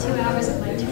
2 hours of my meetings.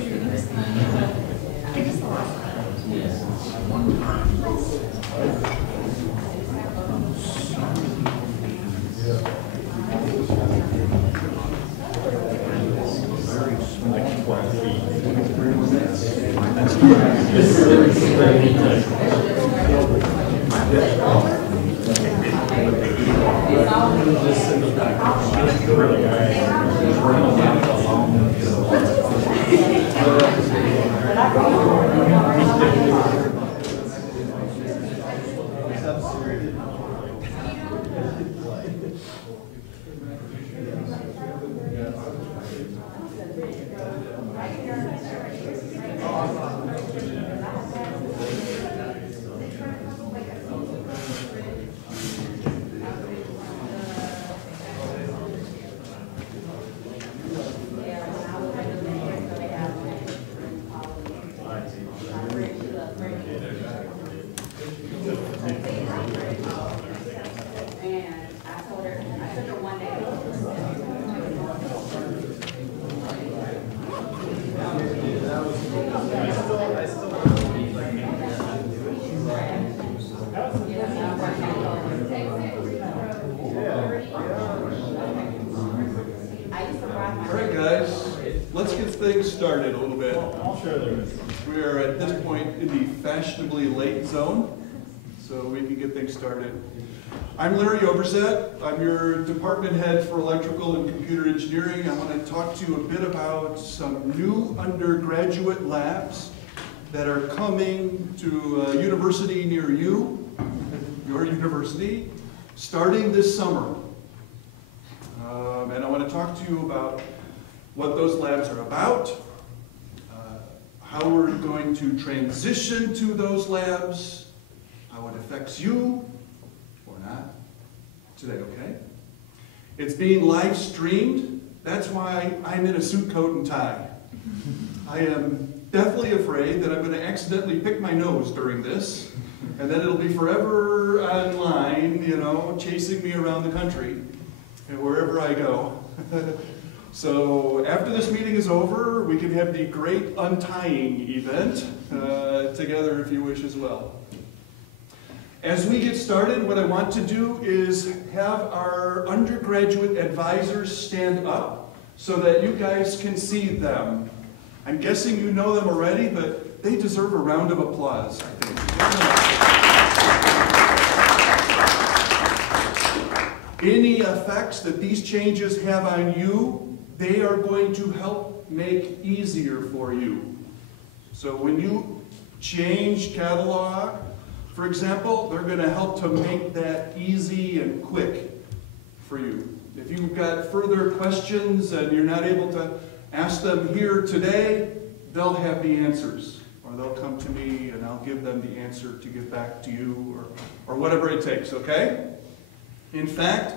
Started a little bit. We are at this point in the fashionably late zone, so we can get things started. I'm Larry Overzet. I'm your department head for electrical and computer engineering. I want to talk to you a bit about some new undergraduate labs that are coming to a university near you, your university, starting this summer. And I want to talk to you about what those labs are about, how we're going to transition to those labs, how it affects you, or not, today, okay? It's being live streamed. That's why I'm in a suit, coat, and tie. I am deathly afraid that I'm going to accidentally pick my nose during this, and then it'll be forever online, you know, chasing me around the country, and wherever I go. So after this meeting is over, we can have the great untying event together if you wish as well. As we get started, what I want to do is have our undergraduate advisors stand up so that you guys can see them. I'm guessing you know them already, but they deserve a round of applause, I think. Any effects that these changes have on you, they are going to help make easier for you. So when you change catalog, for example, they're going to help to make that easy and quick for you. If you've got further questions and you're not able to ask them here today, they'll have the answers. Or they'll come to me and I'll give them the answer to get back to you, or whatever it takes, okay? In fact,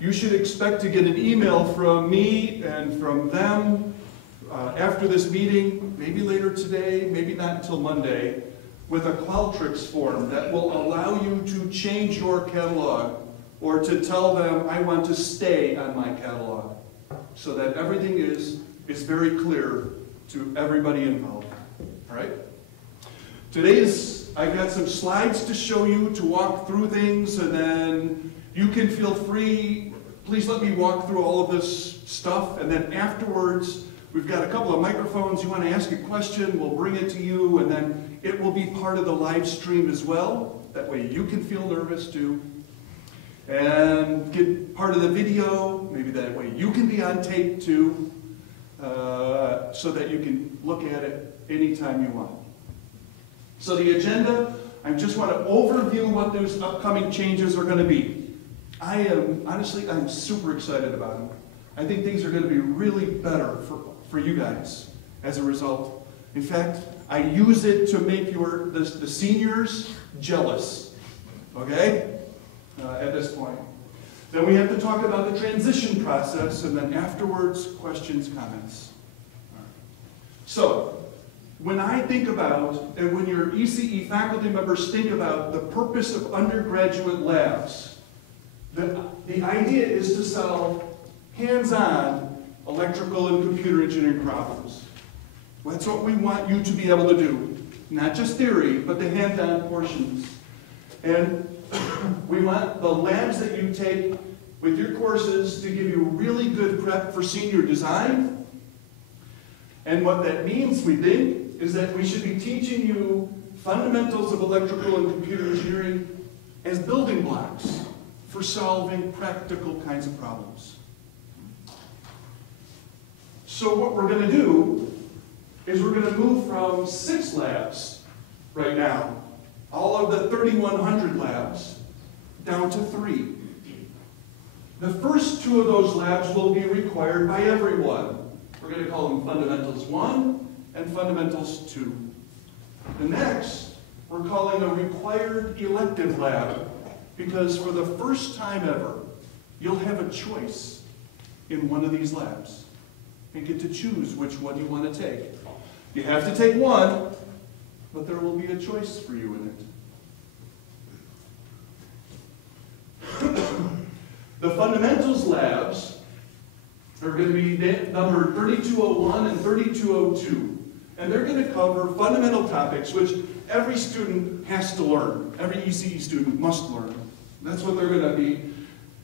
you should expect to get an email from me and from them after this meeting, maybe later today, maybe not until Monday, with a Qualtrics form that will allow you to change your catalog or to tell them, I want to stay on my catalog, so that everything is very clear to everybody involved. All right? I've got some slides to show you to walk through things, and then you can feel free, please let me walk through all of this stuff, and then afterwards, we've got a couple of microphones. You want to ask a question, we'll bring it to you, and then it will be part of the live stream as well. That way you can feel nervous too. And get part of the video, maybe that way you can be on tape too, so that you can look at it anytime you want. So the agenda, I just want to overview what those upcoming changes are going to be. Honestly, I'm super excited about them. I think things are going to be really better for you guys as a result. In fact, I use it to make the seniors jealous, okay, at this point. Then we have to talk about the transition process, and then afterwards, questions, comments. All right. So, when I think about, and when your ECE faculty members think about the purpose of undergraduate labs, the idea is to solve hands-on electrical and computer engineering problems. That's what we want you to be able to do. Not just theory, but the hands-on portions. And we want the labs that you take with your courses to give you really good prep for senior design. And what that means, we think, is that we should be teaching you fundamentals of electrical and computer engineering as building blocks for solving practical kinds of problems. So what we're going to do is we're going to move from 6 labs right now, all of the 3,100 labs, down to 3. The first 2 of those labs will be required by everyone. We're going to call them Fundamentals 1 and Fundamentals 2. The next, we're calling a required elective lab, because for the first time ever, you'll have a choice in one of these labs and get to choose which one you want to take. You have to take one, but there will be a choice for you in it. The fundamentals labs are going to be numbered 3201 and 3202. And they're going to cover fundamental topics which every student has to learn. Every ECE student must learn. That's what they're going to be.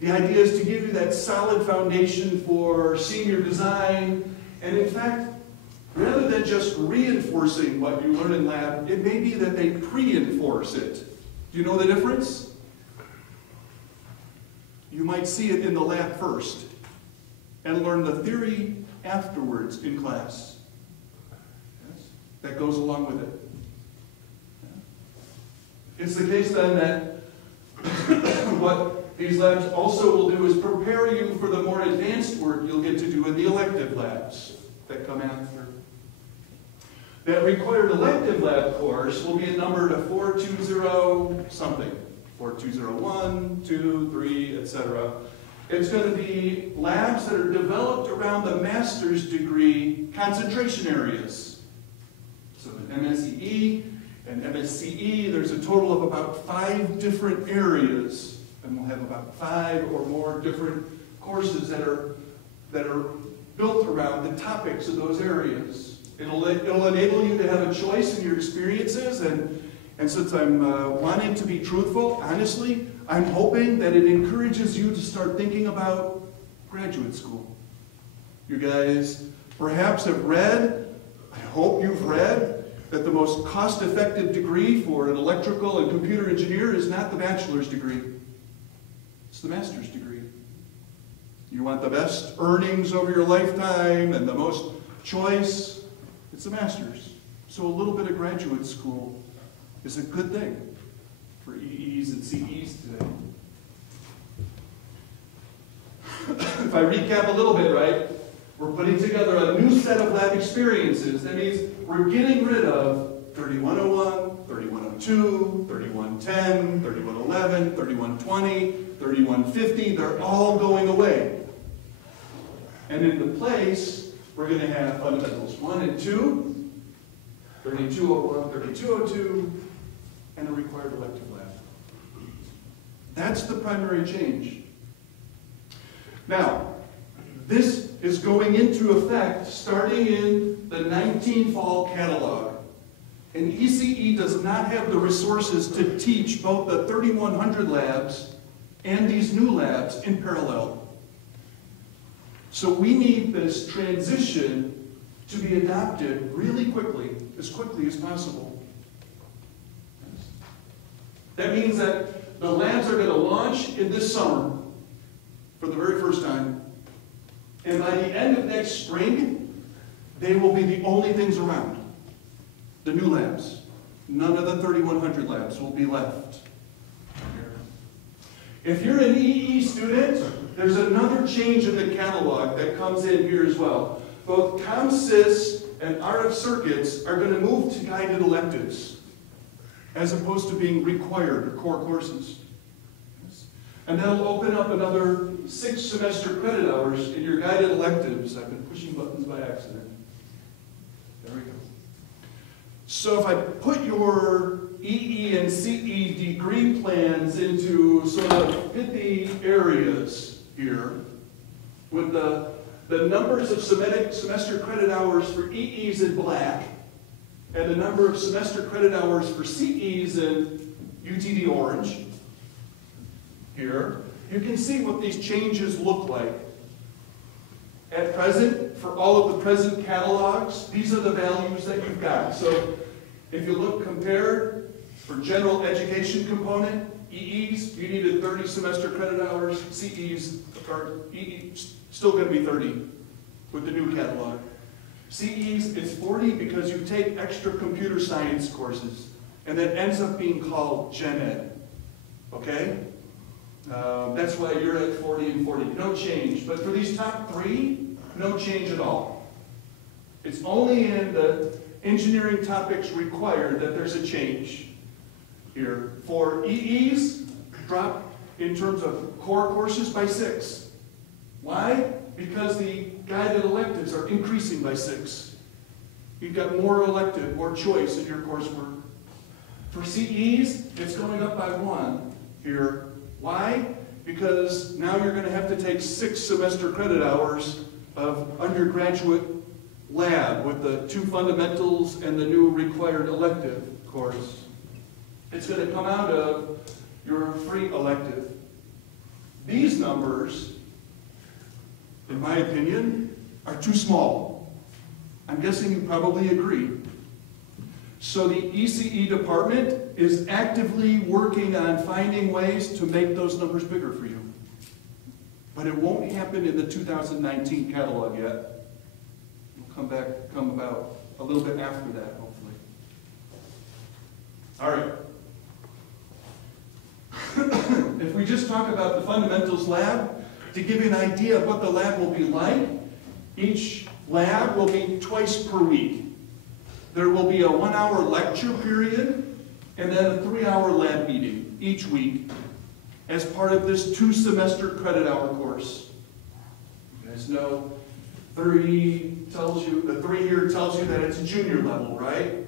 The idea is to give you that solid foundation for senior design. And in fact, rather than just reinforcing what you learn in lab, it may be that they pre-enforce it. Do you know the difference? You might see it in the lab first and learn the theory afterwards in class. Yes? That goes along with it. It's the case then that what these labs also will do is prepare you for the more advanced work you'll get to do in the elective labs that come after. That required elective lab course will be numbered to 420 something. 4201, 2, 3, etc. It's going to be labs that are developed around the master's degree concentration areas. So an MSEE and MSCE, there's a total of about 5 different areas, and we'll have about 5 or more different courses that are built around the topics of those areas. It'll enable you to have a choice in your experiences, and since I'm wanting to be truthful, honestly, I'm hoping that it encourages you to start thinking about graduate school. You guys perhaps have read, I hope you've read, that the most cost-effective degree for an electrical and computer engineer is not the bachelor's degree. It's the master's degree. You want the best earnings over your lifetime and the most choice, it's the master's. So a little bit of graduate school is a good thing for EEs and CEs today. If I recap a little bit, right, we're putting together a new set of lab experiences. That means we're getting rid of 3101, 3102, 3110, 3111, 3120, 3150. They're all going away. And in the place, we're going to have fundamentals 1 and 2, 3201, 3202, and a required elective lab. That's the primary change. Now, this is going into effect starting in the 19 fall catalog. And ECE does not have the resources to teach both the 3,100 labs and these new labs in parallel. So we need this transition to be adopted really quickly as possible. That means that the labs are going to launch in this summer for the very first time. And by the end of next spring, they will be the only things around. The new labs. None of the 3,100 labs will be left. If you're an EE student, there's another change in the catalog that comes in here as well. Both ComSys and RF circuits are going to move to guided electives, as opposed to being required or core courses. And that'll open up another 6 semester credit hours in your guided electives. I've been pushing buttons by accident. There we go. So if I put your EE and CE degree plans into sort of pithy areas here, with the the numbers of semester credit hours for EEs in black and the number of semester credit hours for CEs in UTD orange here, you can see what these changes look like. At present, for all of the present catalogs, these are the values that you've got. So if you look compared for general education component, EEs, you needed 30 semester credit hours. CEs are still going to be 30 with the new catalog. CEs, it's 40 because you take extra computer science courses, and that ends up being called Gen Ed. Okay? That's why you're at 40 and 40. No change. But for these top three, no change at all. It's only in the engineering topics required that there's a change here. For EEs, drop in terms of core courses by 6. Why? Because the guided electives are increasing by 6. You've got more elective, more choice in your coursework. For CEs, it's going up by 1 here. Why? Because now you're going to have to take 6 semester credit hours of Undergraduate Lab with the 2 fundamentals and the new required elective course. It's going to come out of your free elective. These numbers, in my opinion, are too small. I'm guessing you probably agree. So the ECE department is actively working on finding ways to make those numbers bigger for you. But it won't happen in the 2019 catalog yet. It'll come about a little bit after that, hopefully. All right. If we just talk about the fundamentals lab, to give you an idea of what the lab will be like, each lab will be twice per week. There will be a 1-hour lecture period and then a 3-hour lab meeting each week as part of this 2-semester credit hour course. You guys know, 3 tells you, the 3 here tells you that it's a junior level, right?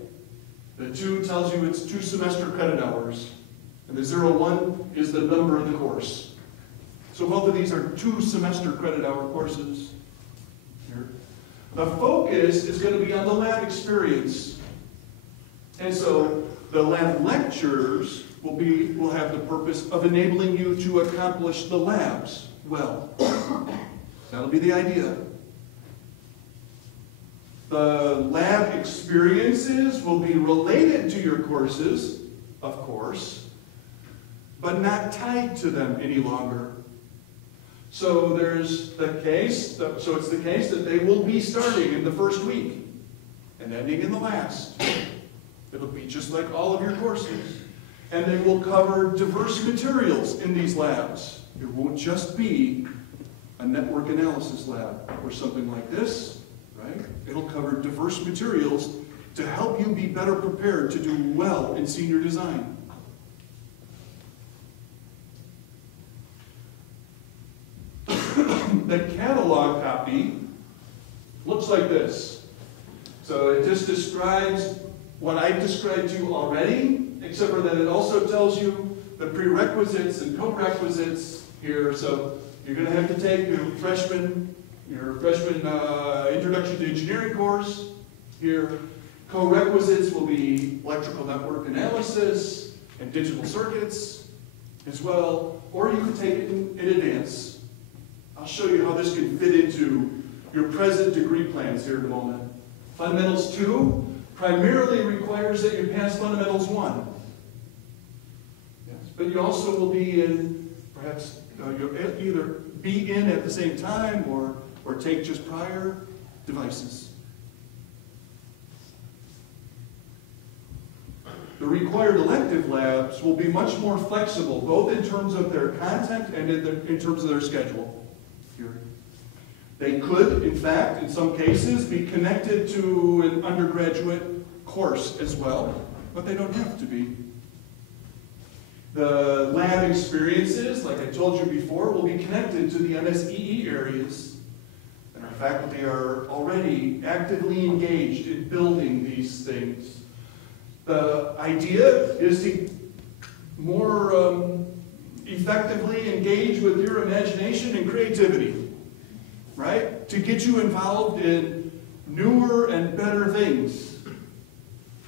The 2 tells you it's 2 semester credit hours. And the 01 is the number of the course. So both of these are 2 semester credit hour courses. Here. The focus is going to be on the lab experience. And so the lab lectures will have the purpose of enabling you to accomplish the labs well. That'll be the idea. The lab experiences will be related to your courses, of course, but not tied to them any longer. So there's the case, so it's the case that they will be starting in the first week and ending in the last. It'll be just like all of your courses. And they will cover diverse materials in these labs. It won't just be a network analysis lab or something like this, right? It'll cover diverse materials to help you be better prepared to do well in senior design. The catalog copy looks like this. So it just describes what I've described to you already, except for that it also tells you the prerequisites and co-requisites here. So you're going to have to take your freshman Introduction to Engineering course here. Co-requisites will be electrical network analysis and digital circuits as well, or you can take it in advance. I'll show you how this can fit into your present degree plans here in a moment. Fundamentals 2 primarily requires that you pass Fundamentals 1. Yes, but you also will be in, perhaps you'll either be in at the same time or take just prior devices. The required elective labs will be much more flexible, both in terms of their content and in terms of their schedule. They could, in fact, in some cases, be connected to an undergraduate course as well, but they don't have to be. The lab experiences, like I told you before, will be connected to the MSEE areas, and our faculty are already actively engaged in building these things. The idea is to more effectively engage with your imagination and creativity. right? To get you involved in newer and better things.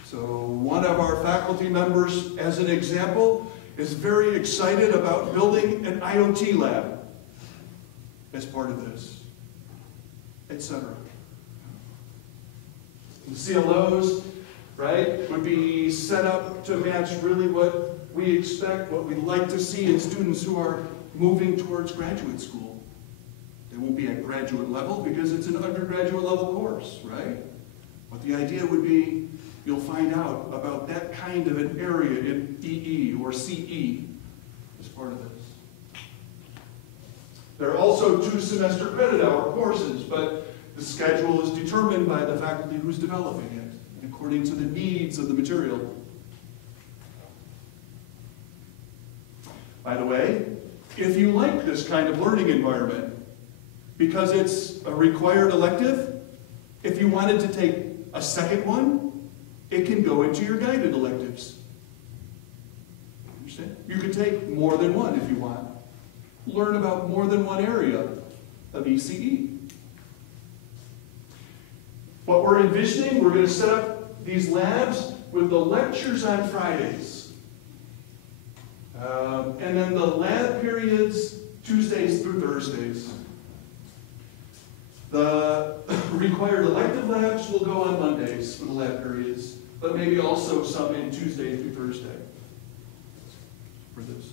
So one of our faculty members, as an example, is very excited about building an IoT lab as part of this, etc. The CLOs, right, would be set up to match really what we expect, what we like to see in students who are moving towards graduate school. They won't be at graduate level because it's an undergraduate level course, right? But the idea would be you'll find out about that kind of an area in EE or CE as part of this. There are also 2 semester credit hour courses, but the schedule is determined by the faculty who's developing it, according to the needs of the material. By the way, if you like this kind of learning environment, because it's a required elective, if you wanted to take a second one, it can go into your guided electives. Understand? You could take more than one if you want. Learn about more than one area of ECE. What we're envisioning, we're going to set up these labs with the lectures on Fridays. And then the lab periods Tuesdays through Thursdays. The required elective labs will go on Mondays for the lab periods, but maybe also some in Tuesday through Thursday for this.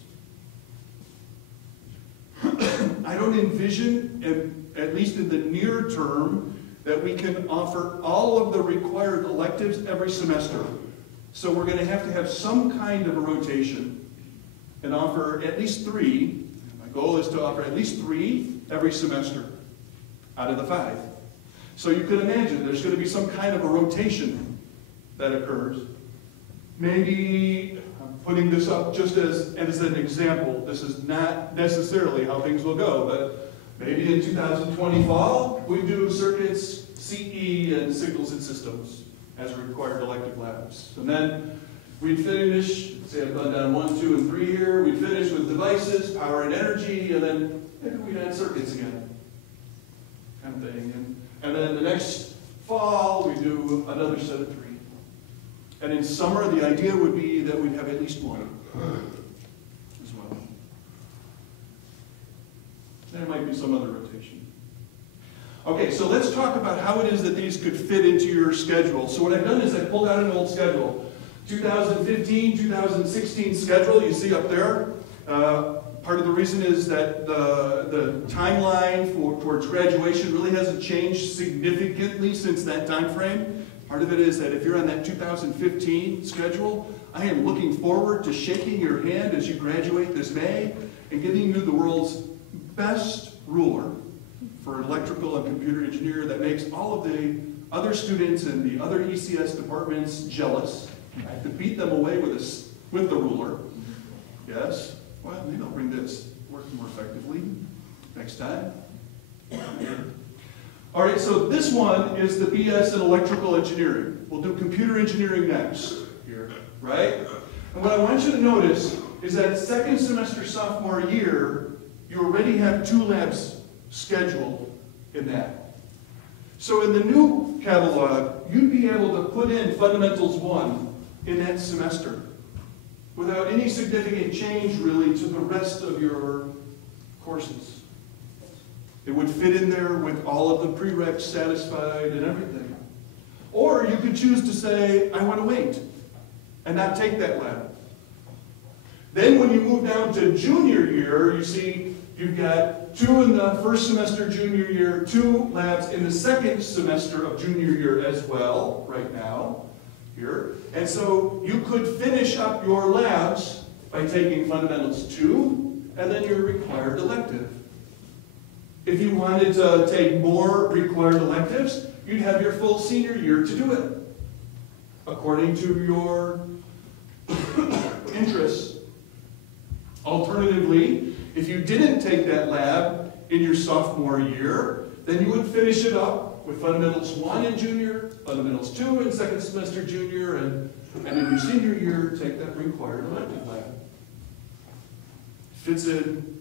I don't envision, at least in the near term, that we can offer all of the required electives every semester. So we're going to have some kind of a rotation and offer at least 3. My goal is to offer at least 3 every semester out of the 5. So you can imagine there's going to be some kind of a rotation that occurs. Maybe, I'm putting this up just as an example. This is not necessarily how things will go, but maybe in 2020 fall, we do circuits, CE, and signals and systems as required elective labs. And then we'd finish, say I've gone down 1, 2, and 3 here, we'd finish with devices, power and energy, and then maybe we'd add circuits again, kind of thing. And then the next fall, we do another set of 3. And in summer, the idea would be that we'd have at least 1 as well. There might be some other rotation. Okay, so let's talk about how it is that these could fit into your schedule. So what I've done is I pulled out an old schedule. 2015, 2016 schedule you see up there. Part of the reason is that the timeline towards graduation really hasn't changed significantly since that time frame. Part of it is that if you're on that 2015 schedule, I am looking forward to shaking your hand as you graduate this May and getting you the world's best ruler for electrical and computer engineer that makes all of the other students in the other ECS departments jealous. I have to beat them away with the ruler. Yes? Well, maybe I'll bring this. Work more effectively next time. All right, so this one is the BS in electrical engineering. We'll do computer engineering next here, right? And what I want you to notice is that second semester sophomore year, you already have 2 labs scheduled in that. So in the new catalog, you'd be able to put in Fundamentals 1 in that semester without any significant change really to the rest of your courses. It would fit in there with all of the prereqs satisfied and everything. Or you could choose to say, I want to wait and not take that lab. Then when you move down to junior year, you see you've got 2 in the first semester junior year, 2 labs in the second semester of junior year as well, right now, here. And so you could finish up your labs by taking Fundamentals 2 and then your required elective. If you wanted to take more required electives, you'd have your full senior year to do it, according to your interests. Alternatively, if you didn't take that lab in your sophomore year, then you would finish it up with Fundamentals 1 in junior, Fundamentals 2 in second semester junior, and in your senior year, take that required elective lab. Fits in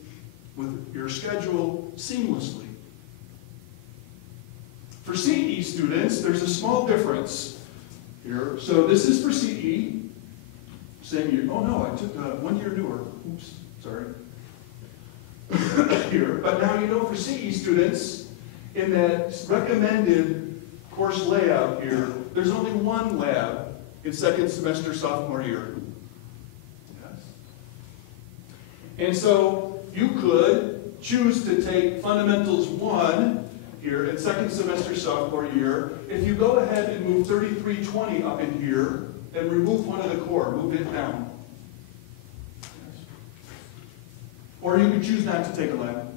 with your schedule seamlessly. For CE students, there's a small difference here. So this is for CE, same year. Oh no, I took 1 year newer. Oops, sorry. Here, but now you know for CE students, in that recommended course layout here, there's only one lab in second semester sophomore year. Yes. And so you could choose to take Fundamentals 1 here in second semester sophomore year. If you go ahead and move 3320 up in here and remove one of the core, move it down. Or you could choose not to take a lab.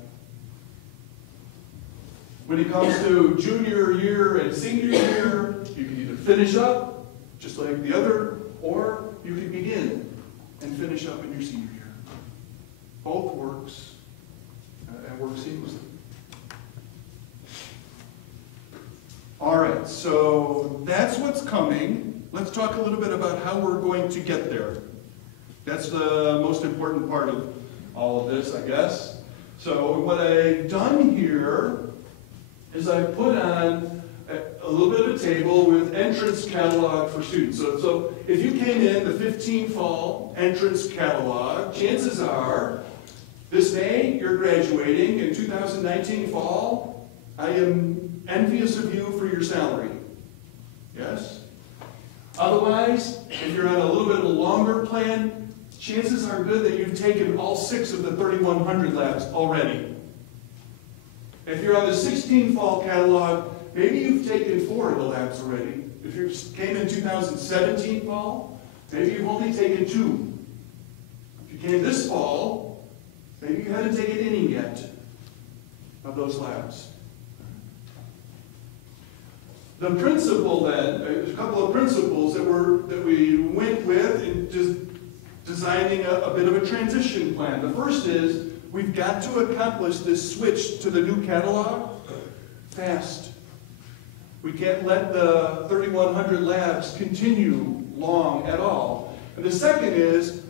When it comes to junior year and senior year, you can either finish up, just like the other, or you can begin and finish up in your senior year. Both works and work seamlessly. All right, so that's what's coming. Let's talk a little bit about how we're going to get there. That's the most important part of all of this, I guess. So what I've done here is I've put on a little bit of a table with entrance catalog for students. So if you came in the 15 fall entrance catalog, chances are this May you're graduating. In 2019 fall, I am envious of you for your salary. Yes? Otherwise, if you're on a little bit of a longer plan, chances are good that you've taken all 6 of the 3,100 labs already. If you're on the 16 fall catalog, maybe you've taken 4 of the labs already. If you came in 2017 fall, maybe you've only taken 2. If you came this fall, maybe you haven't taken any yet of those labs. The principle then, a couple of principles that we went with in just designing a bit of a transition plan. The first is, we've got to accomplish this switch to the new catalog fast. We can't let the 3,100 labs continue long at all. And the second is,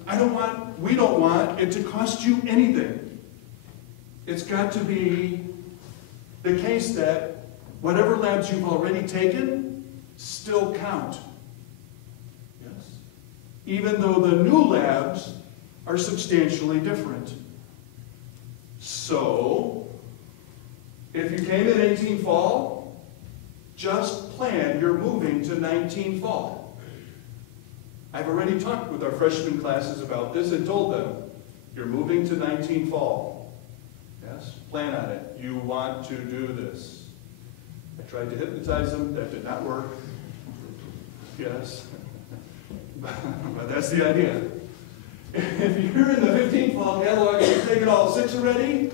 we don't want it to cost you anything. It's got to be the case that whatever labs you've already taken still count. Yes. Even though the new labs are substantially different. So, if you came in 18 fall, just plan you're moving to 19 fall. I've already talked with our freshman classes about this and told them, you're moving to 19 fall. Yes, plan on it. You want to do this. I tried to hypnotize them, that did not work. Yes, but that's the idea. If you're in the 15th fall catalog and you've taken all 6 already,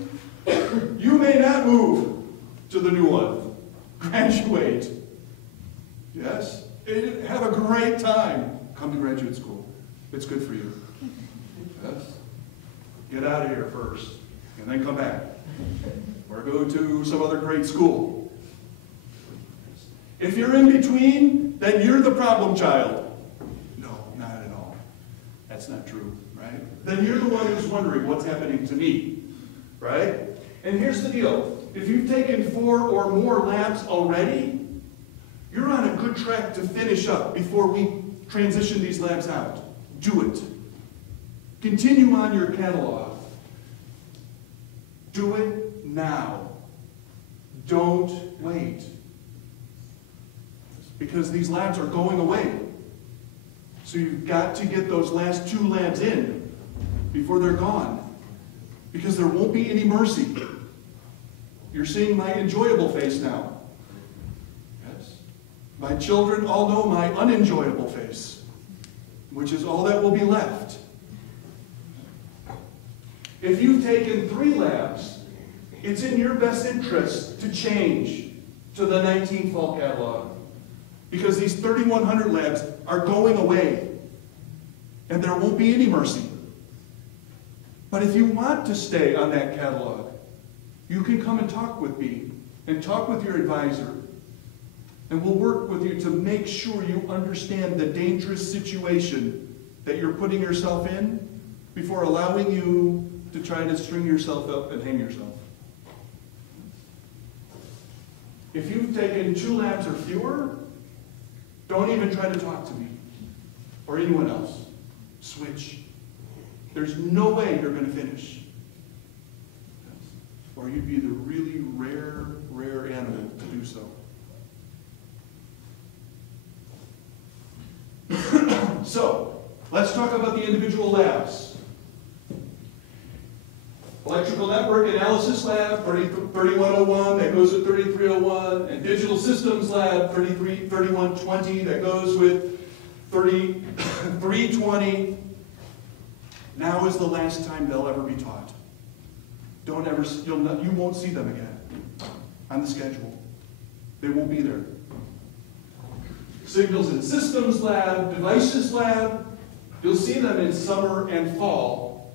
you may not move to the new one. Graduate. Yes? Have a great time. Come to graduate school. It's good for you. Yes? Get out of here first, and then come back. Or go to some other great school. If you're in between, then you're the problem child. No, not at all. That's not true, right? Then you're the one who's wondering what's happening to me, right? And here's the deal. If you've taken 4 or more labs already, you're on a good track to finish up before we transition these labs out. Do it. Continue on your catalog. Do it now. Don't wait. Because these labs are going away. So you've got to get those last 2 labs in before they're gone. Because there won't be any mercy. You're seeing my enjoyable face now. Yes? My children all know my unenjoyable face, which is all that will be left. If you've taken 3 labs, it's in your best interest to change to the 19 fall catalog. Because these 3,100 labs are going away. And there won't be any mercy. But if you want to stay on that catalog, you can come and talk with me and talk with your advisor. And we'll work with you to make sure you understand the dangerous situation that you're putting yourself in before allowing you to try to string yourself up and hang yourself. If you've taken 2 labs or fewer, don't even try to talk to me or anyone else. Switch. There's no way you're going to finish. Or you'd be the really rare animal to do so. So, let's talk about the individual labs. Electrical Network Analysis Lab, 3101, that goes with 3301, and Digital Systems Lab, 3120, that goes with 320. Now is the last time they'll ever be taught. You won't see them again on the schedule. They won't be there. Signals and Systems Lab, Devices Lab, you'll see them in summer and fall.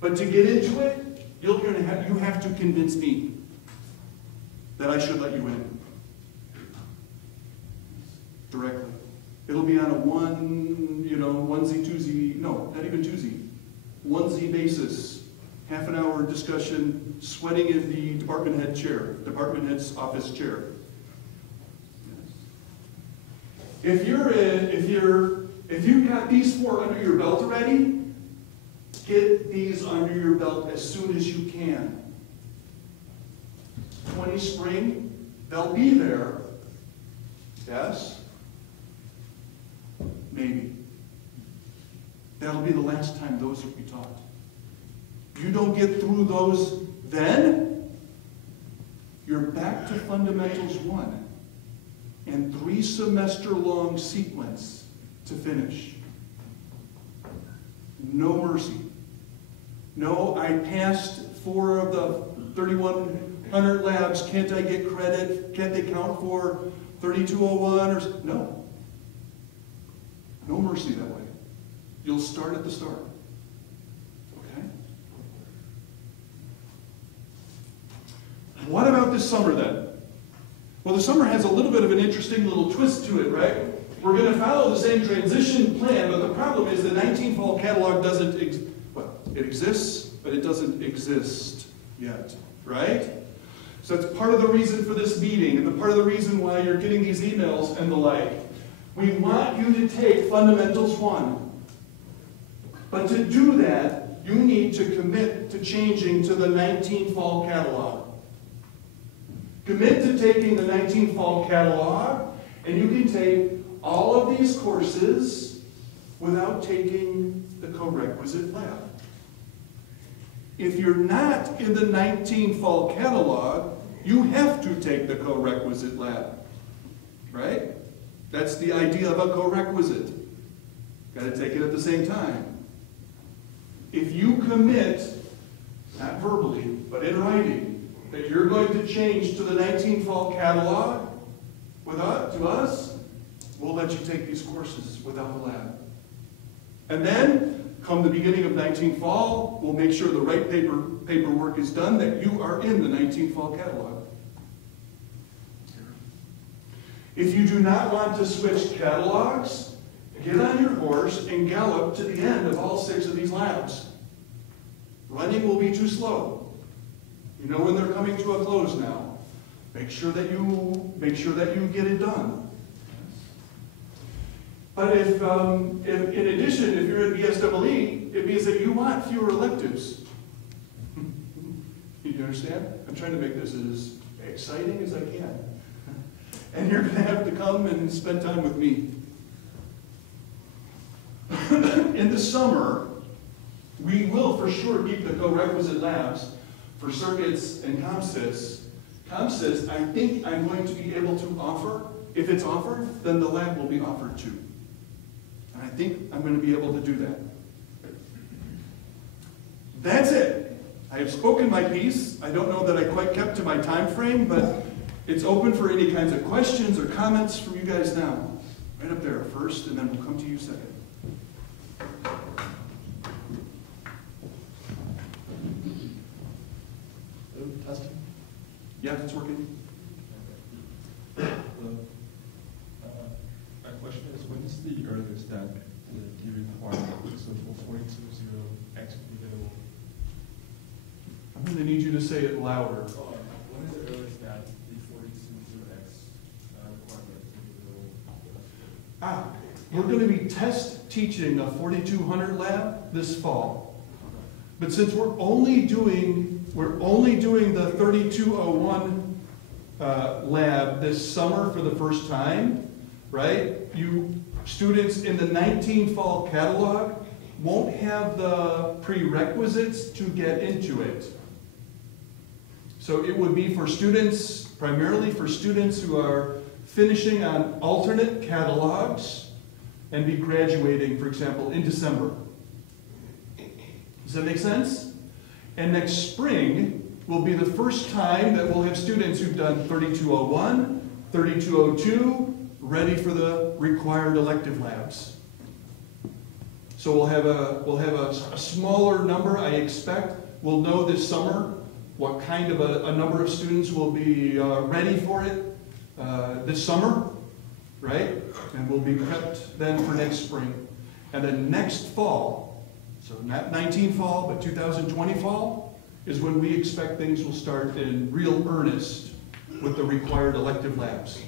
But to get into it, you have to convince me that I should let you in. Directly. It'll be on a onesie, twosie, no, not even twosie, onesie basis. Half an hour discussion, sweating in the department head's office chair. If you've got these 4 under your belt already, get these under your belt as soon as you can. 20 spring, they'll be there. Yes? Maybe. That'll be the last time those will be taught. You don't get through those then, you're back to Fundamentals 1 and 3-semester-long sequence to finish. No mercy. No, I passed 4 of the 3,100 labs. Can't I get credit? Can't they count for 3201? No. No mercy that way. You'll start at the start. Okay? What about this summer then? Well, the summer has a little bit of an interesting little twist to it, right? We're going to follow the same transition plan, but the problem is the 19 fall catalog doesn't exist. Well, it exists, but it doesn't exist yet, right? So that's part of the reason for this meeting, and the part of the reason why you're getting these emails and the like. We want you to take Fundamentals 1. But to do that, you need to commit to changing to the 19 fall catalog. Commit to taking the 19 fall catalog, and you can take all of these courses without taking the co-requisite lab. If you're not in the 19 fall catalog, you have to take the co-requisite lab, right? That's the idea of a co-requisite. Got to take it at the same time. If you commit, not verbally, but in writing, that you're going to change to the 19 fall catalog to us, we'll let you take these courses without the lab. And then, come the beginning of 19 fall, we'll make sure the right paperwork is done that you are in the 19 fall catalog. If you do not want to switch catalogs, get on your horse and gallop to the end of all 6 of these labs. Running will be too slow. You know when they're coming to a close now. Make sure that you get it done. But if in addition, if you're in BSEE, it means that you want fewer electives. You understand? I'm trying to make this as exciting as I can. And you're going to have to come and spend time with me. In the summer, we will for sure keep the co-requisite labs for circuits and ComSys. ComSys, I think I'm going to be able to offer. If it's offered, then the lab will be offered too. And I think I'm going to be able to do that. That's it. I have spoken my piece. I don't know that I quite kept to my time frame, but it's open for any kinds of questions or comments from you guys now. Right up there first, and then we'll come to you second. Testing? Yeah, it's working. My question is, when is the earliest that the requirement, so for 4220 actually available? I'm going to need you to say it louder. When is the earliest that the 4220X We're going to be test teaching a 4200 lab this fall. But since we're only doing the 3201 lab this summer for the first time, right? You students in the 19 fall catalog won't have the prerequisites to get into it. So it would be for students, primarily for students who are finishing on alternate catalogs and be graduating, for example, in December. Does that make sense? And next spring will be the first time that we'll have students who've done 3201, 3202, ready for the required elective labs. So we'll have a smaller number, I expect. We'll know this summer what kind of a number of students will be ready for it this summer, right? And we'll be prepped then for next spring. And then next fall, so not 19 fall, but 2020 fall, is when we expect things will start in real earnest with the required elective labs.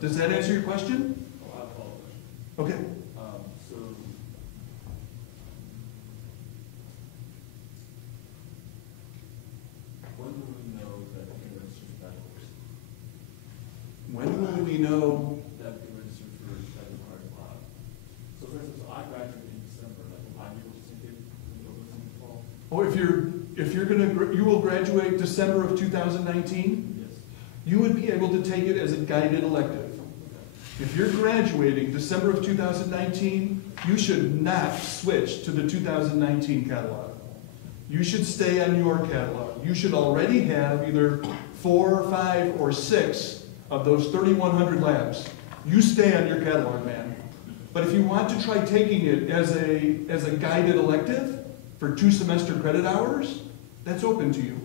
Does that answer your question? Oh, I have a follow-up question. Okay. So, when will we know that you can register for that course? When will we know? That you can register for that required lab. So, for instance, I graduate in December. Like, will I be able to take it in the fall? Oh, you will graduate December of 2019? Yes. You would be able to take it as a guided elective. If you're graduating December of 2019, you should not switch to the 2019 catalog. You should stay on your catalog. You should already have either 4, 5, or 6 of those 3,100 labs. You stay on your catalog, man. But if you want to try taking it as a guided elective for 2 semester credit hours, that's open to you.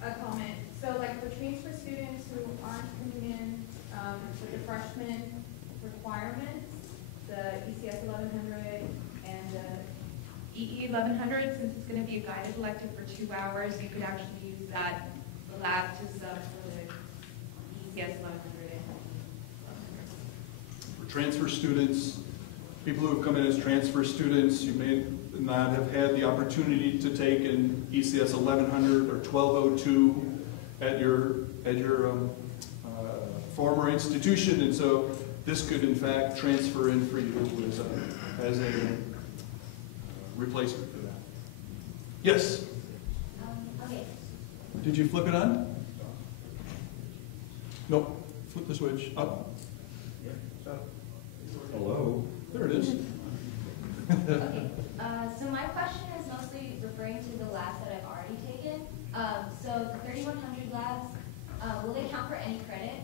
A comment. So like for transfer students who aren't coming in with the freshman requirements, the ECS 1100 and the EE 1100, since it's going to be a guided elective for 2 hours, you could actually use that lab to sub for the ECS 1100 and For transfer students, people who have come in as transfer students, you may not have had the opportunity to take an ECS 1100 or 1202 at your former institution, and so this could in fact transfer in for you as a replacement for that. Yes? Okay. Did you flip it on? No. Flip the switch up. Hello. There it is. Okay. So my question is mostly referring to the labs that I've already taken. So the 3,100 labs, will they count for any credit?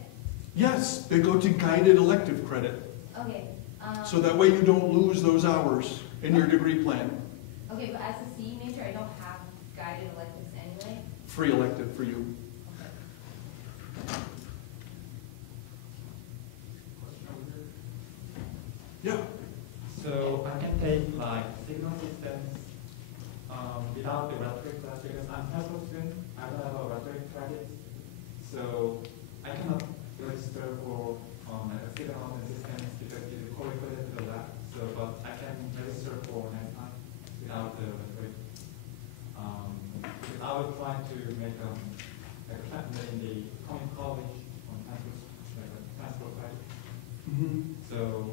Yes, they go to guided elective credit. Okay. So that way you don't lose those hours in your degree plan. Okay, but as a CE major, I don't have guided electives anyway. Free elective for you. Yeah. So I can take like signal systems without the rhetoric class because I'm type of student. I don't have a rhetoric credit, so I cannot register for signal systems because it's co-requisite to the lab. So, but I can register for next time without the rhetoric. Because I would try to make like a transfer in the community college on campus, like a transfer credit. So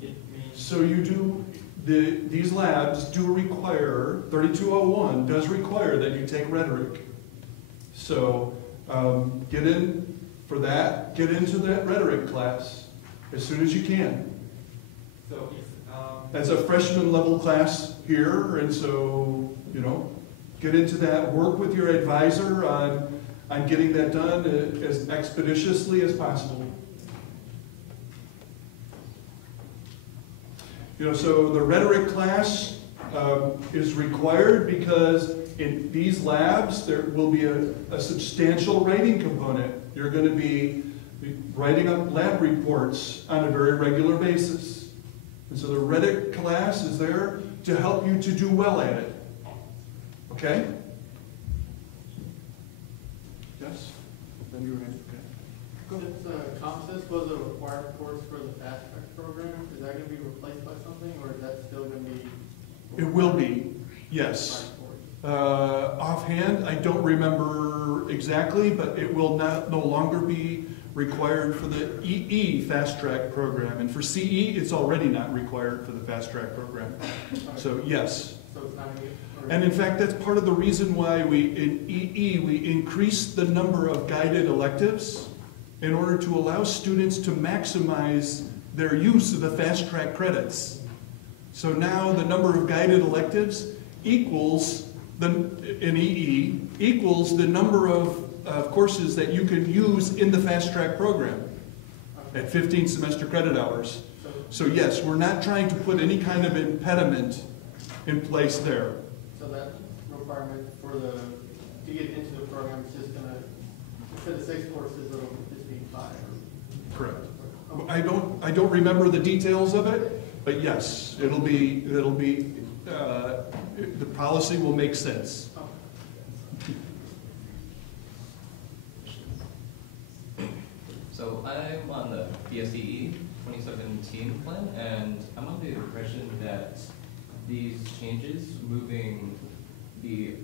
it means. So you do, these labs do require, 3201 does require that you take rhetoric. So get in for that, get into that rhetoric class as soon as you can. So if That's a freshman level class here, and so, you know, get into that, work with your advisor on getting that done as expeditiously as possible. You know, so the rhetoric class is required because in these labs there will be a substantial writing component. You're going to be writing up lab reports on a very regular basis. And so the rhetoric class is there to help you to do well at it. Okay? Yes? Then you were okay. Go ahead. Since ComSys was a required course for the fast track program, is that going to be replaced by something, or is that still going to be? It will be, yes. Offhand, I don't remember exactly, but it will no longer be required for the EE fast track program. And for CE, it's already not required for the fast track program. So yes. So it's not going to be. And in fact, that's part of the reason why in EE, we increased the number of guided electives in order to allow students to maximize their use of the fast track credits. So now the number of guided electives equals, in EE, equals the number of courses that you can use in the fast track program at 15 semester credit hours. So yes, we're not trying to put any kind of impediment in place there. So that requirement to get into the program is just going to, instead of 6 courses, it'll just be 5. Correct. I don't remember the details of it, but yes, it'll be the policy will make sense. So I'm on the BSEE 2017 plan, and I'm under the impression that these changes, moving the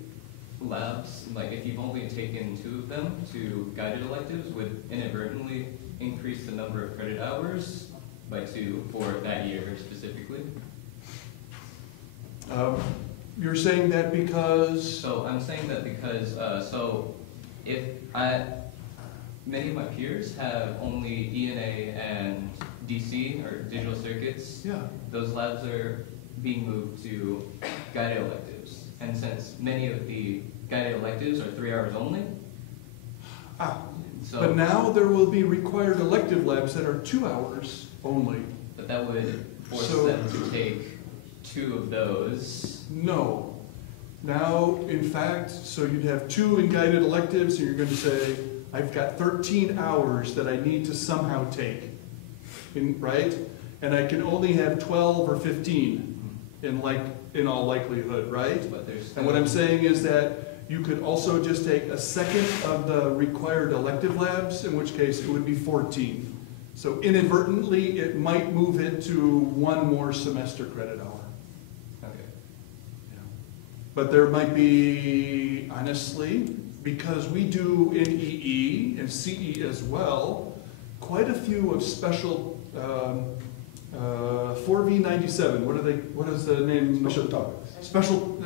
labs, like if you've only taken 2 of them to guided electives, would inadvertently increase the number of credit hours by 2 for that year specifically. You're saying that because? So I'm saying that because, so if many of my peers have only ENA and DC, or digital circuits, Yeah. those labs are being moved to guided electives. And since many of the guided electives are 3 hours only, But now there will be required elective labs that are 2 hours only. but that would force them to take 2 of those. No. Now, in fact, so you'd have 2 in guided electives, and you're going to say, I've got 13 hours that I need to somehow take, right? And I can only have 12 or 15 in all likelihood, right? But there's And what I'm saying is that you could also just take a second of the required elective labs, in which case it would be 14. So inadvertently, it might move it to 1 more semester credit hour. okay. Yeah. But there might be, honestly, because we do in EE and CE as well, quite a few of special 4V97. What is the name? Special topics. Special,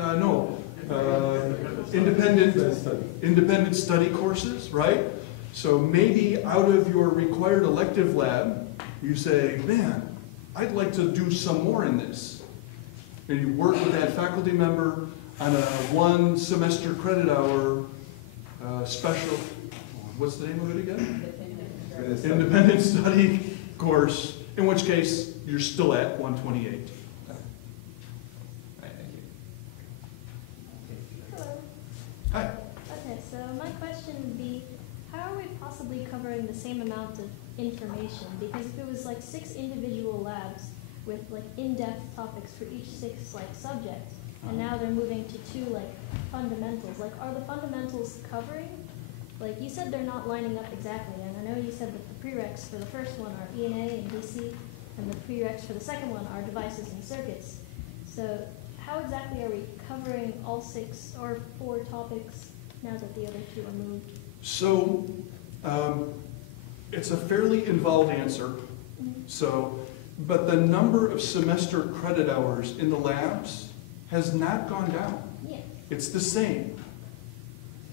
independent study courses, right? So maybe out of your required elective lab, you say, man, I'd like to do some more in this. And you work with that faculty member on a 1 semester credit hour special, what's the name of it again? Independent study course, in which case you're still at 128. All right, thank you. Hello. Hi. Okay, so my question would be, how are we possibly covering the same amount of information? Because if it was like 6 individual labs with like in-depth topics for each 6 like subjects, and now they're moving to 2 like fundamentals, like are the fundamentals covering? Like you said they're not lining up exactly, and I know you said that the prereqs for the first one are ENA and DC, and the prereqs for the second one are devices and circuits. So how exactly are we covering all 6 or 4 topics now that the other 2 are moved? So it's a fairly involved answer. So, but the number of semester credit hours in the labs has not gone down. Yeah. It's the same.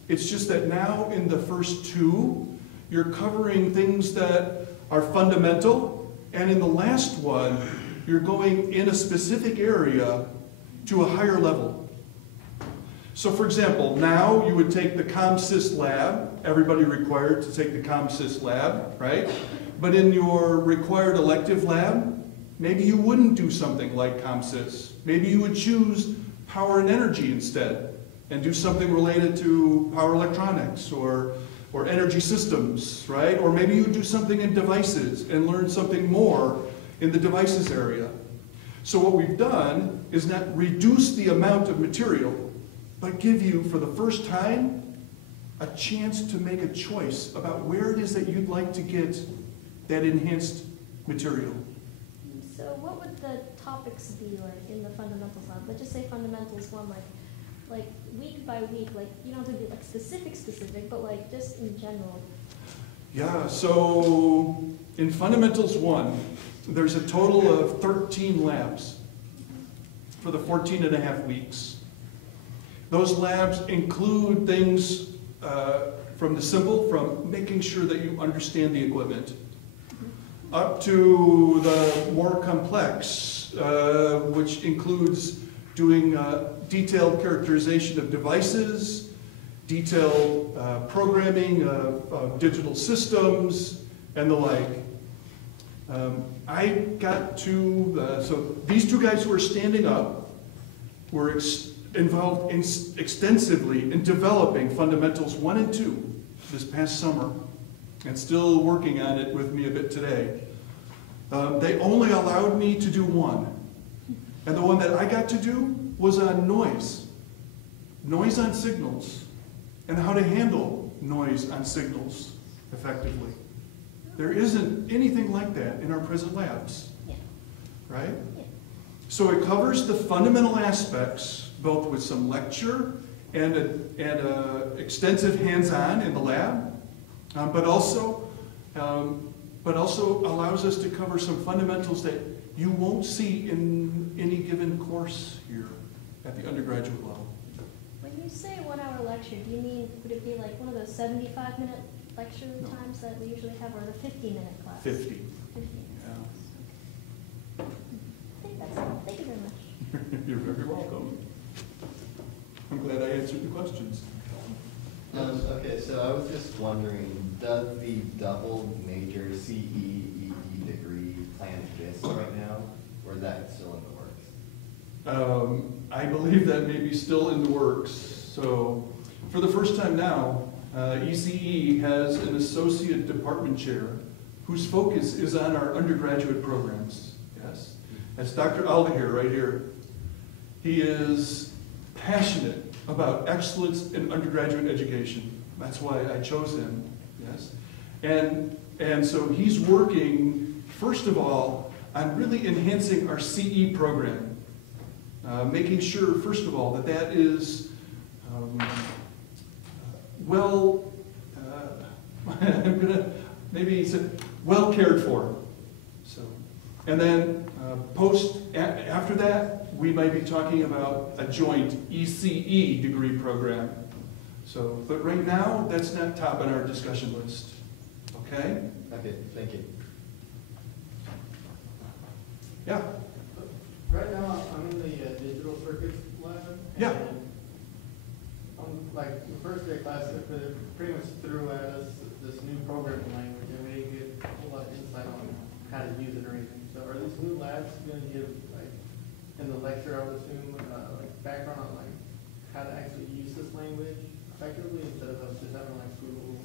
It's just that now in the first 2, you're covering things that are fundamental, and in the last one, you're going in a specific area to a higher level. So for example, now you would take the ComSys lab, everybody required to take the ComSys lab, right? But in your required elective lab, maybe you wouldn't do something like ComSys. Maybe you would choose power and energy instead and do something related to power electronics or energy systems, right? Or maybe you would do something in devices and learn something more in the devices area. So what we've done is not reduce the amount of material, but give you, for the first time, a chance to make a choice about where it is that you'd like to get that enhanced material. So what would the topics be like in the fundamentals lab? Let's just say fundamentals 1, like week by week, like you don't have to be like specific, but like just in general. Yeah, so in Fundamentals 1, there's a total of 13 labs for the 14 and a half weeks. Those labs include things from the simple, from making sure that you understand the equipment, up to the more complex, which includes doing detailed characterization of devices, detailed programming of digital systems, and the like. I got to, so these two guys who are standing up were involved extensively in developing Fundamentals 1 and 2 this past summer, and still working on it with me a bit today. They only allowed me to do one. And the one that I got to do was on noise. Noise on signals. And how to handle noise on signals effectively. There isn't anything like that in our present labs. Yeah. Right? Yeah. So it covers the fundamental aspects, both with some lecture and extensive hands-on in the lab, but also allows us to cover some fundamentals that you won't see in any given course here at the undergraduate level. When you say 1 hour lecture, do you mean, would it be like one of those 75-minute lecture times that we usually have, or the 50-minute class? 50. 50 minutes. Yeah. I think that's all. Thank you very much. You're very welcome. I'm glad I answered the questions. Okay, so I was just wondering, does the double major CE EE degree plan exist right now, or is that still in the works? I believe that may be still in the works. So for the first time now, ECE has an associate department chair whose focus is on our undergraduate programs. Yes, that's Dr. Aldeher right here. He is passionate about excellence in undergraduate education. That's why I chose him. Yes, and so he's working first of all on really enhancing our CE program, making sure first of all that is well. I'm gonna maybe say well cared for. So, and then after that, we might be talking about a joint ECE degree program. So, but right now, that's not top on our discussion list. Okay? Okay, thank you. Yeah. Right now, I'm in the digital circuits lab. Yeah. And like the first day of class, they pretty much threw at us this new programming language, and we didn't get a whole lot of insight on how to use it or anything. So are these new labs going to give, like, in the lecture, I would assume, like background on like how to actually use this language effectively instead of us just having like Google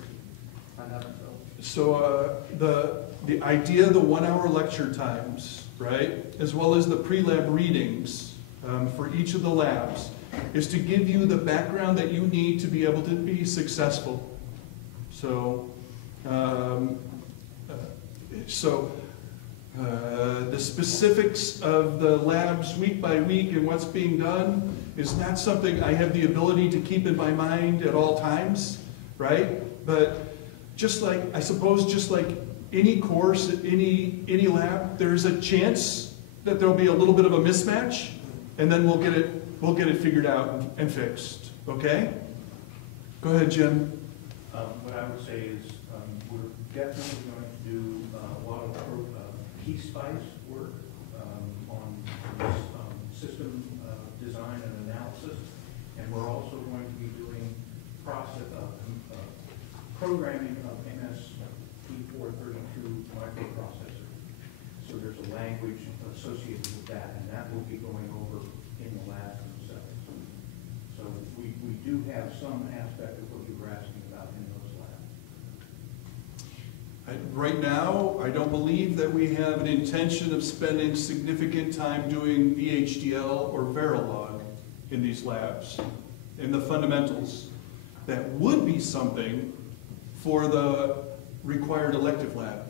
find out ourselves? So the idea of the 1 hour lecture times, right, as well as the pre-lab readings for each of the labs, is to give you the background that you need to be able to be successful. So, the specifics of the labs week by week and what's being done is not something I have the ability to keep in my mind at all times, right? But just like, I suppose, just like any course, any lab, there's a chance that there'll be a little bit of a mismatch, and then we'll get it figured out and fixed. Okay? Go ahead, Jim. What I would say is we're definitely going to do a lot of key spice work on this system design and analysis, and we're also going to be doing programming of MS-P432 microprocessor. So there's a language associated with that, and that will be going over in the lab themselves. So we do have some aspect of what you were asking about in those labs. Right now, I don't believe that we have an intention of spending significant time doing VHDL or Verilog in these labs, in the fundamentals. that would be something for the required elective lab.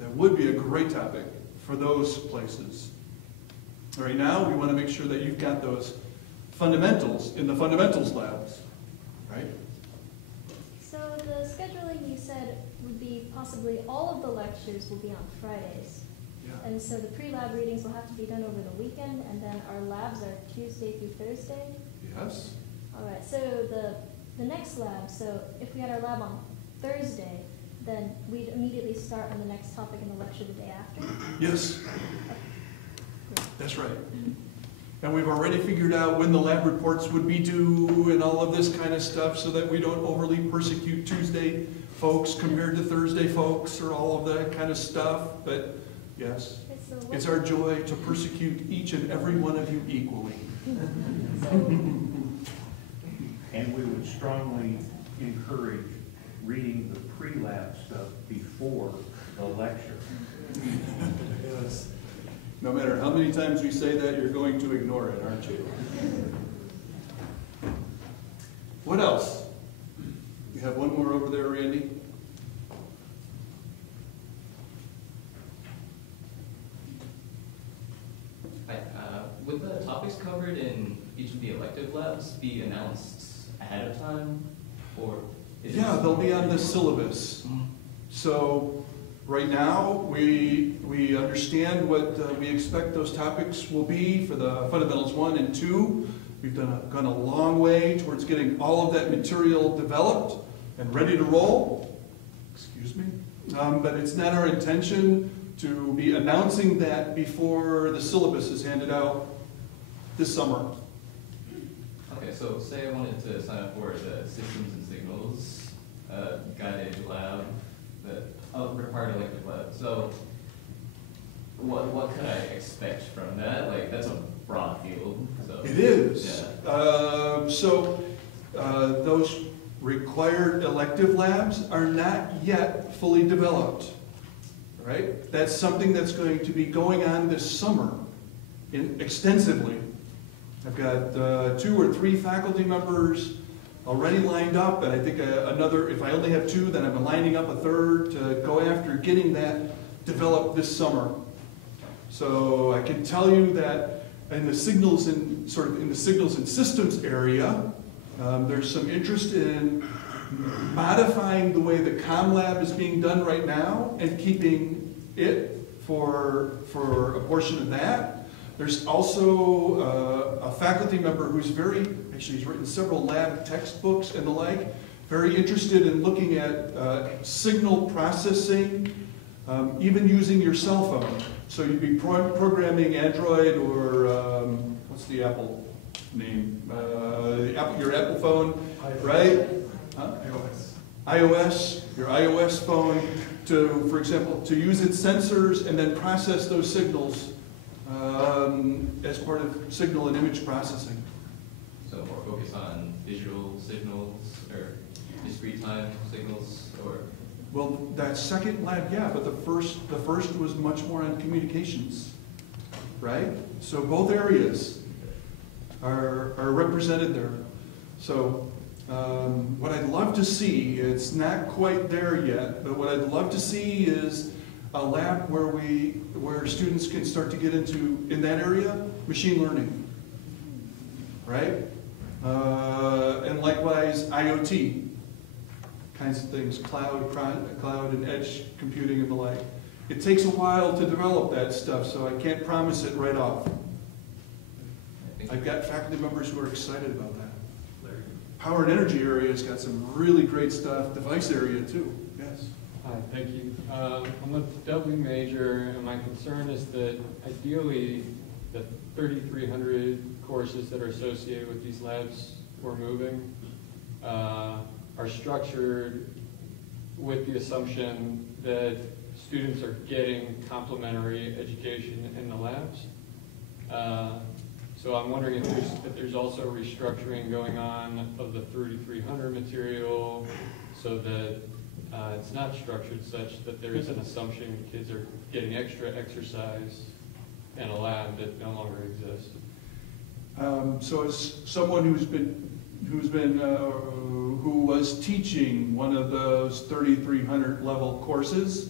That would be a great topic for those places. Right now, we want to make sure that you've got those fundamentals in the fundamentals labs, right? So the scheduling you said would be possibly all of the lectures will be on Fridays. Yeah. And so the pre-lab readings will have to be done over the weekend, and then our labs are Tuesday through Thursday. Yes. All right, so the next lab, so if we had our lab on Thursday, then we'd immediately start on the next topic in the lecture the day after? Yes. Great. That's right. And we've already figured out when the lab reports would be due and all of this kind of stuff so that we don't overly persecute Tuesday folks compared to Thursday folks or all of that kind of stuff. But yes, Okay, so it's our joy to persecute each and every one of you equally. And we would strongly encourage reading the pre-lab stuff before the lecture. Yes. No matter how many times we say that, you're going to ignore it, aren't you? What else? You have one more over there, Randy? Hi, would the topics covered in each of the elective labs be announced ahead of time? Or is Yeah, they'll be on the syllabus. Mhm. So right now, we understand what we expect those topics will be for the Fundamentals 1 and 2. We've gone a long way towards getting all of that material developed and ready to roll. Excuse me. But it's not our intention to be announcing that before the syllabus is handed out this summer. Okay, so say I wanted to sign up for the Systems and Signals guided lab, the required elective lab. So what could I expect from that? Like, that's a broad field. So It is. Yeah. Those required elective labs are not yet fully developed, right? That's something that's going to be going on this summer extensively. I've got 2 or 3 faculty members already lined up, and I think another, if I only have 2, then I'm lining up a 3rd to go after getting that developed this summer. So I can tell you that in the signals and systems area, there's some interest in modifying the way the comm lab is being done right now and keeping it for a portion of that. There's also a faculty member who's he's written several lab textbooks and the like, very interested in looking at signal processing, even using your cell phone. So you'd be programming Android or what's the Apple name? Your Apple phone, right? Huh? iOS, your iOS phone, for example, to use its sensors and then process those signals as part of signal and image processing. So more focus on visual signals or discrete time signals, or Well, that second lab, yeah, but the first was much more on communications, right? So both areas are represented there. So what I'd love to see, it's not quite there yet, but what I'd love to see is a lab where students can start to get into, in that area, machine learning, right? And likewise, IoT kinds of things, cloud and edge computing and the like. It takes a while to develop that stuff, so I can't promise it right off. I've got faculty members who are excited about that. Power and energy area has got some really great stuff. Device area too. Yes. Hi, thank you. I'm a W major, and my concern is that ideally the 3,300 courses that are associated with these labs we're moving are structured with the assumption that students are getting complementary education in the labs. So I'm wondering if there's also restructuring going on of the 3,300 material so that it's not structured such that there is an assumption kids are getting extra exercise in a lab that no longer exists. So as someone who who was teaching one of those 3,300 level courses,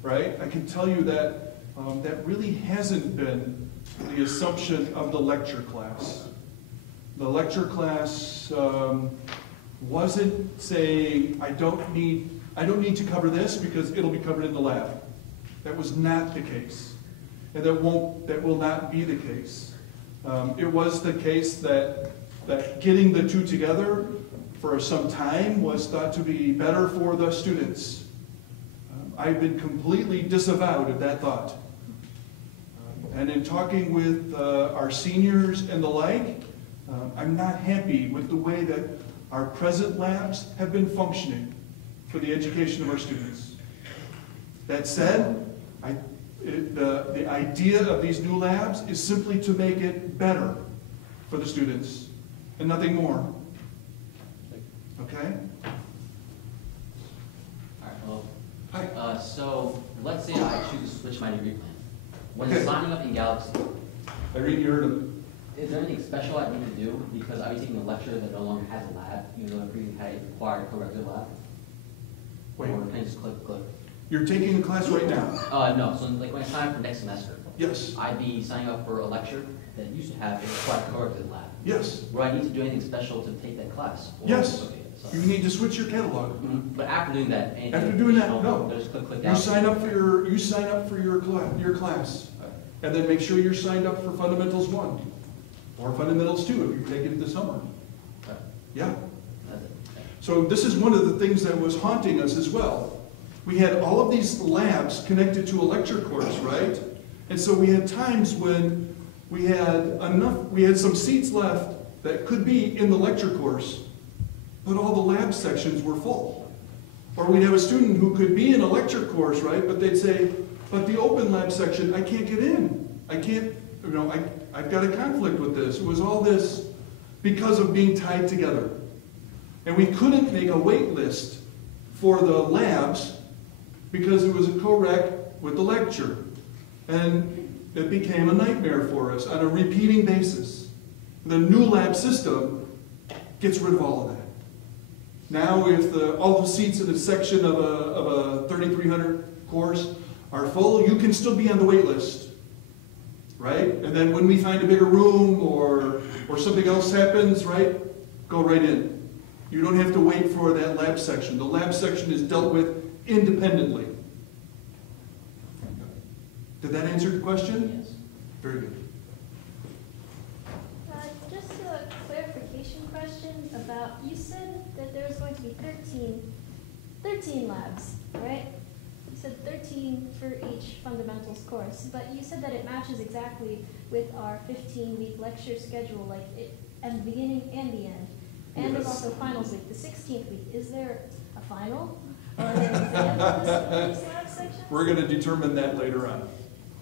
right? I can tell you that that really hasn't been the assumption of the lecture class. The lecture class wasn't saying, I don't need to cover this because it'll be covered in the lab. That was not the case. And that will not be the case. It was the case that getting the two together for some time was thought to be better for the students. I've been completely disavowed of that thought. And in talking with our seniors and the like, I'm not happy with the way that our present labs have been functioning for the education of our students. That said, the idea of these new labs is simply to make it better for the students and nothing more. Okay? All right, hello. Hi. So let's say I choose to switch my degree plan. When Okay. signing up in Galaxy, I read you heard of it. is there anything special I need to do because I'll be taking a lecture that no longer has a lab, even though I previously had a required co-requisite lab? Wait. Or can I just click? You're taking a class right now? No. So like when I sign up for next semester, Yes. I'd be signing up for a lecture that used to have a required co-requisite lab. Yes. Where I need to do anything special to take that class? Or- Yes. Okay, so. You need to switch your catalog. But after doing that, anything After doing that, additional, no. Just click You down. sign up for your class, and then make sure you're signed up for Fundamentals 1 or Fundamentals 2 if you're taking it this summer. Okay. Yeah. That's it. So this is one of the things that was haunting us as well. We had all of these labs connected to a lecture course, right? And so we had times when we had some seats left that could be in the lecture course, but all the lab sections were full. Or we'd have a student who could be in a lecture course, right? But they'd say, but the open lab section, I can't get in. I can't, I've got a conflict with this. It was all this because of being tied together. And we couldn't make a wait list for the labs because it was a co-rec with the lecture. And it became a nightmare for us on a repeating basis. The new lab system gets rid of all of that. Now if all the seats in a section of a 3,300 course are full, you can still be on the wait list, right? And then when we find a bigger room or something else happens, right, go right in. You don't have to wait for that lab section. The lab section is dealt with independently. Did that answer the question? Yes. Very good. Just a clarification question about, you said that there's going to be 13 labs, right? You said 13 for each fundamentals course, but you said that it matches exactly with our 15-week lecture schedule, like at the beginning and the end. And there's also finals week, the 16th week. Is there a final? Or are there exams in this lab section? We're going to determine that later on.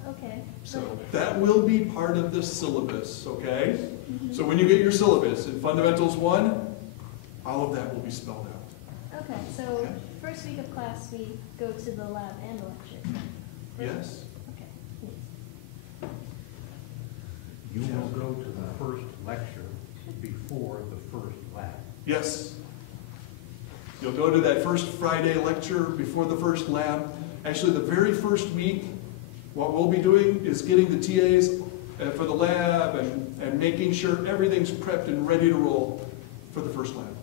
Okay. So that will be part of the syllabus, okay? So when you get your syllabus in Fundamentals 1, all of that will be spelled out. Okay, so first week of class, we go to the lab and the lecture. Yes? Okay. You will go to the first lecture before the first lab. Yes. You'll go to that first Friday lecture before the first lab. Actually, the very first week, what we'll be doing is getting the TAs for the lab and making sure everything's prepped and ready to roll for the first lab.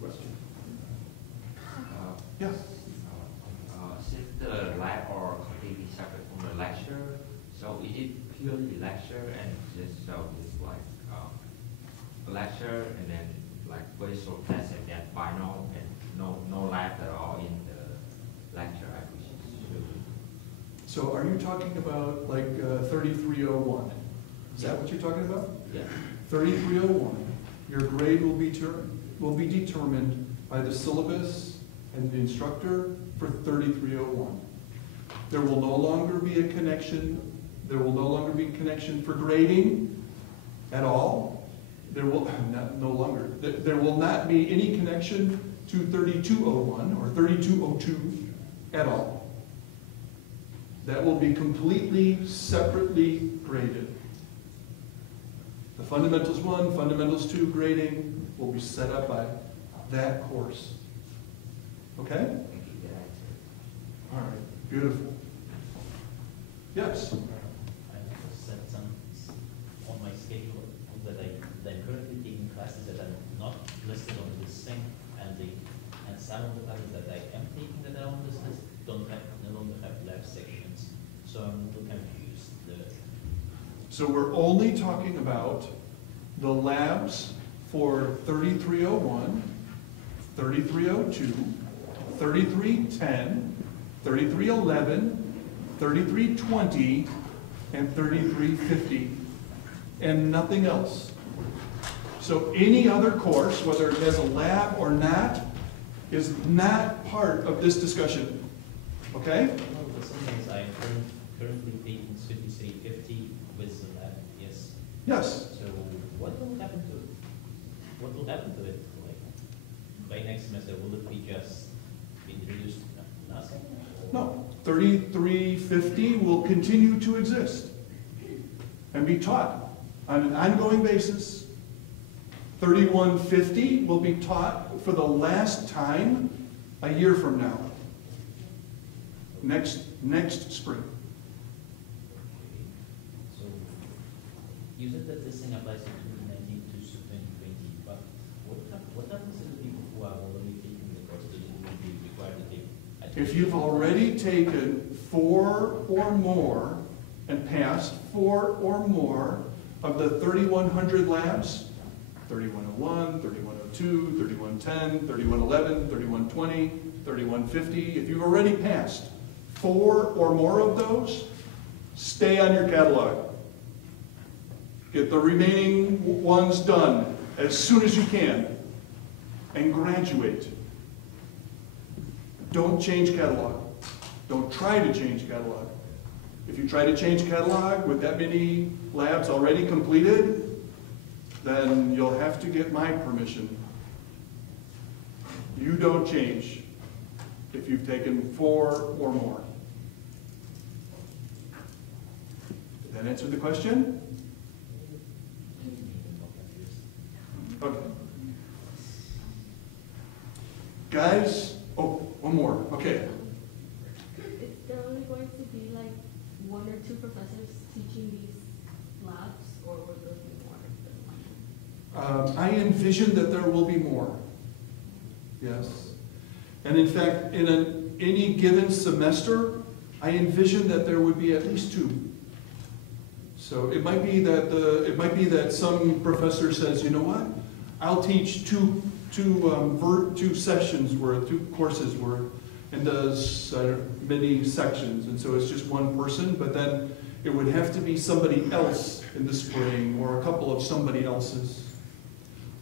Question? Yeah. Since the lab are completely separate from the lecture, so is it purely lecture and just so it's like a lecture and then like virtual test and then final and no lab at all in the lecture? So are you talking about like 3301? Is that what you're talking about? Yeah. 3301. Your grade will be determined by the syllabus and the instructor for 3301. There will no longer be a connection. There will no longer be a connection for grading at all. There will no longer. There will not be any connection to 3201 or 3202 at all. That will be completely separately graded. The Fundamentals 1, Fundamentals 2 grading will be set up by that course. Okay? Thank you, good answer. All right, beautiful. Yes? I have set some on my schedule that I'm currently taking classes that are not listed on this thing, and some of the classes that I am taking that are on this list no longer have lab sections, so I'm a little confused. So we're only talking about the labs for 3301, 3302, 3310, 3311, 3320, and 3350, and nothing else. So any other course, whether it has a lab or not, is not part of this discussion. Okay? Well, the thing is, I'm currently taking 3350 with the lab, yes. Yes. So what will happen to it? What will happen to it? Like, by next semester, will it be just introduced nothing? No. 3350 will continue to exist and be taught on an ongoing basis. 3150 will be taught for the last time a year from now. Next spring. So you said that this thing applies to 2019 to 2020, but what happens to the people who are already taking the course? Do they will be required to take? If you've already taken 4 or more and passed 4 or more of the 3100 labs, 3101, 3102, 3110, 3111, 3120, 3150, if you've already passed 4 or more of those, stay on your catalog. Get the remaining ones done as soon as you can and graduate. Don't change catalog. Don't try to change catalog. If you try to change catalog with that many labs already completed, then you'll have to get my permission. You don't change if you've taken 4 or more. Did that answer the question? Okay. Guys, oh, one more. Okay. Is there only going to be like 1 or 2 professors teaching these labs, or will there be more than 1? I envision that there will be more. Yes. And in fact, in any given semester, I envision that there would be at least 2. So it might be that some professor says, you know what, I'll teach two sessions worth, 2 courses worth, and does many sections, and so it's just one person. But then it would have to be somebody else in the spring, or a couple of somebody else's.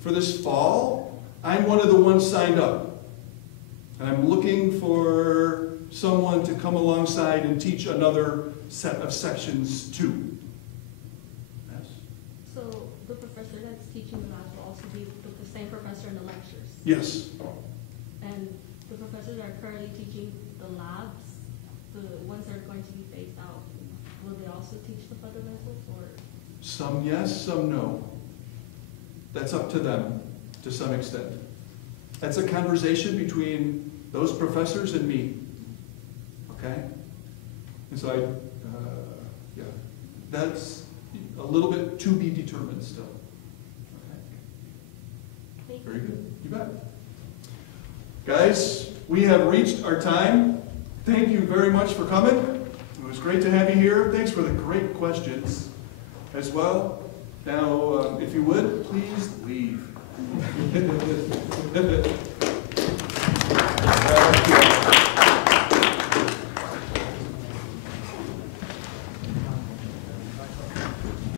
For this fall, I'm one of the ones signed up, and I'm looking for someone to come alongside and teach another set of sections too. So the professor that's teaching the labs will also be the same professor in the lectures? Yes. And the professors that are currently teaching the labs, the ones that are going to be phased out, will they also teach the fundamentals, or? Some yes, some no. That's up to them to some extent. That's a conversation between those professors and me. Okay? And so yeah, that's a little bit to be determined still. Okay. Very good. You bet. Guys, we have reached our time. Thank you very much for coming. It was great to have you here. Thanks for the great questions as well. Now, if you would, please leave.